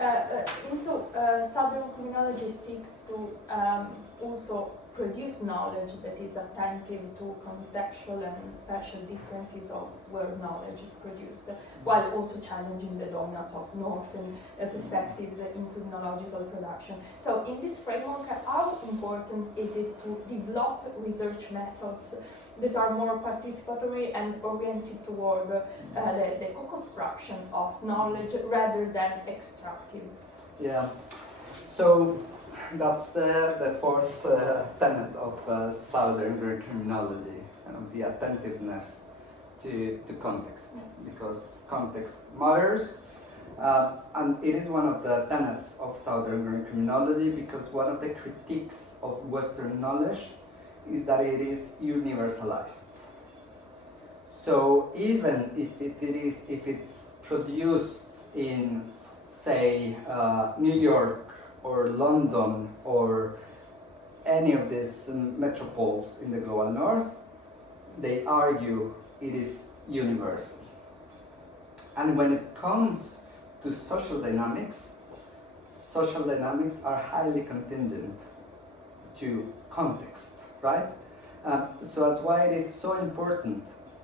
Southern criminology seeks to also produce knowledge that is attentive to contextual and spatial differences of where knowledge is produced, while also challenging the dominance of northern perspectives in criminological production. So in this framework, how important is it to develop research methods that are more participatory and oriented toward the co-construction of knowledge rather than extractive? Yeah, so that's the fourth tenet of Southern criminology, the attentiveness to context, because context matters. And it is one of the tenets of Southern criminology, because one of the critiques of Western knowledge is that it is universalized. So even if it's produced in, say, New York or London or any of these metropoles in the global north, they argue it is universal. And when it comes to social dynamics are highly contingent to context, right? So that's why it is so important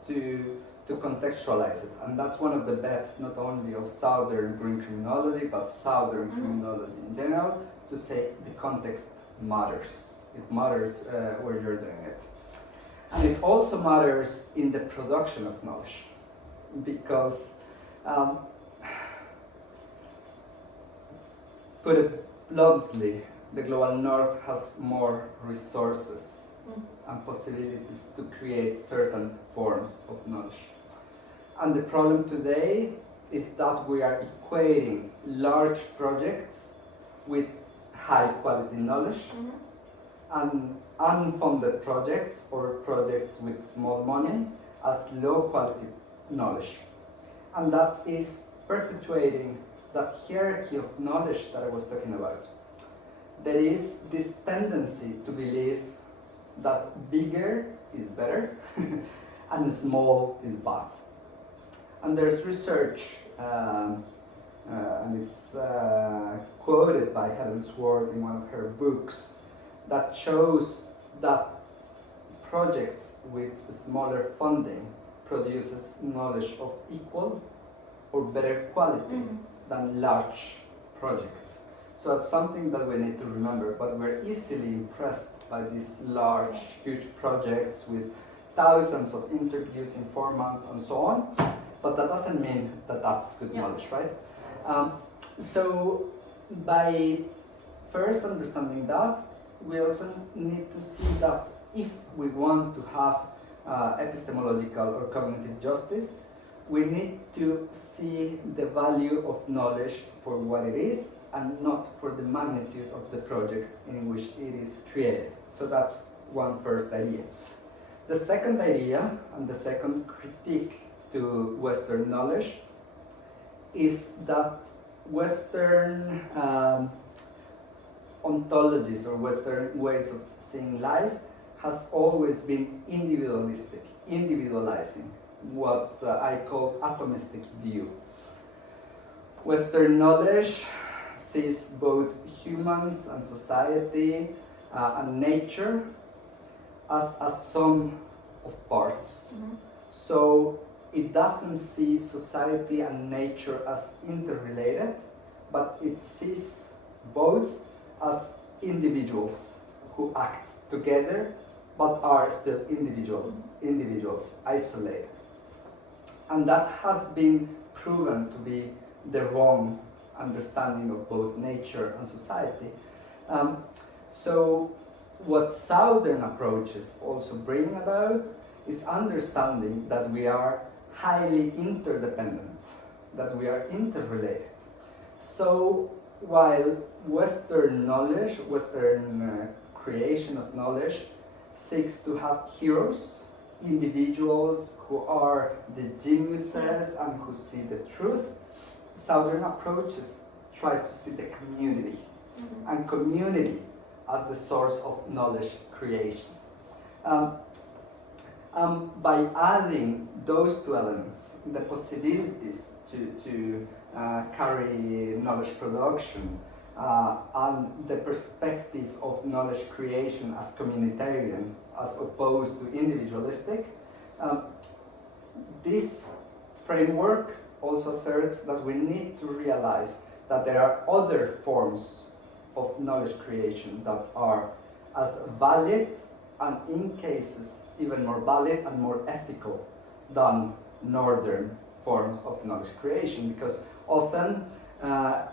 to contextualize it, and that's one of the bets not only of Southern criminology but Southern criminology in general, to say the context matters. It matters where you're doing it, and it also matters in the production of knowledge, because put it bluntly, the global north has more resources and possibilities to create certain forms of knowledge. And the problem today is that we are equating large projects with high quality knowledge, and unfunded projects or projects with small money as low quality knowledge. And that is perpetuating that hierarchy of knowledge that I was talking about. There is this tendency to believe that bigger is better and small is bad. And there's research, and it's quoted by Helen Swart in one of her books, that shows that projects with smaller funding produces knowledge of equal or better quality than large projects. So that's something that we need to remember, but we're easily impressed by these large, huge projects with thousands of interviews in 4 months and so on, but that doesn't mean that that's good knowledge, right? So by first understanding that, we also need to see that if we want to have epistemological or cognitive justice, we need to see the value of knowledge for what it is and not for the magnitude of the project in which it is created. So that's one first idea. The second idea and the second critique to Western knowledge is that Western ontologies or Western ways of seeing life has always been individualistic, individualizing, what I call atomistic view. Western knowledge sees both humans and society and nature as a sum of parts. So it doesn't see society and nature as interrelated, but it sees both as individuals who act together but are still individuals, isolated. And that has been proven to be the wrong understanding of both nature and society. So what Southern approaches also bring about is understanding that we are highly interdependent, that we are interrelated. So while Western knowledge, Western creation of knowledge seeks to have heroes, individuals who are the geniuses and who see the truth, Southern approaches try to see the community and community as the source of knowledge creation. By adding those two elements, the possibilities to carry knowledge production, and the perspective of knowledge creation as communitarian as opposed to individualistic. This framework also asserts that we need to realize that there are other forms of knowledge creation that are as valid and in cases even more valid and more ethical than northern forms of knowledge creation, because often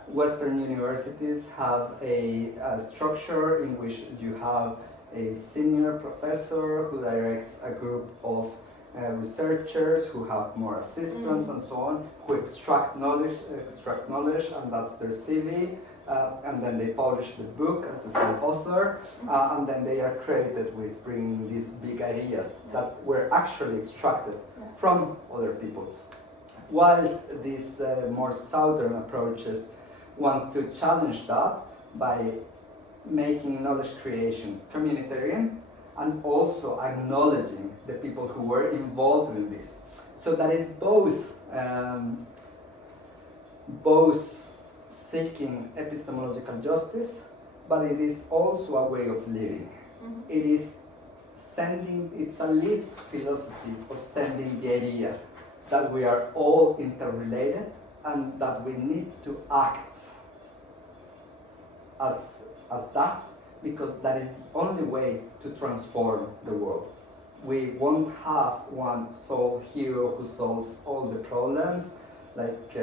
Western universities have a structure in which you have a senior professor who directs a group of researchers who have more assistants and so on, who extract knowledge, and that's their CV, and then they publish the book as the sole author, and then they are credited with bringing these big ideas that were actually extracted from other people. Whilst these more southern approaches want to challenge that by making knowledge creation communitarian and also acknowledging the people who were involved in this. So that is both seeking epistemological justice, but it is also a way of living. It is it's a lived philosophy of sending the idea that we are all interrelated and that we need to act as that, because that is the only way to transform the world. We won't have one sole hero who solves all the problems, like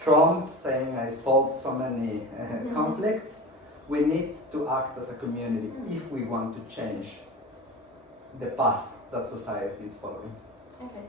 Trump saying I solved so many conflicts. We need to act as a community if we want to change the path that society is following. Okay.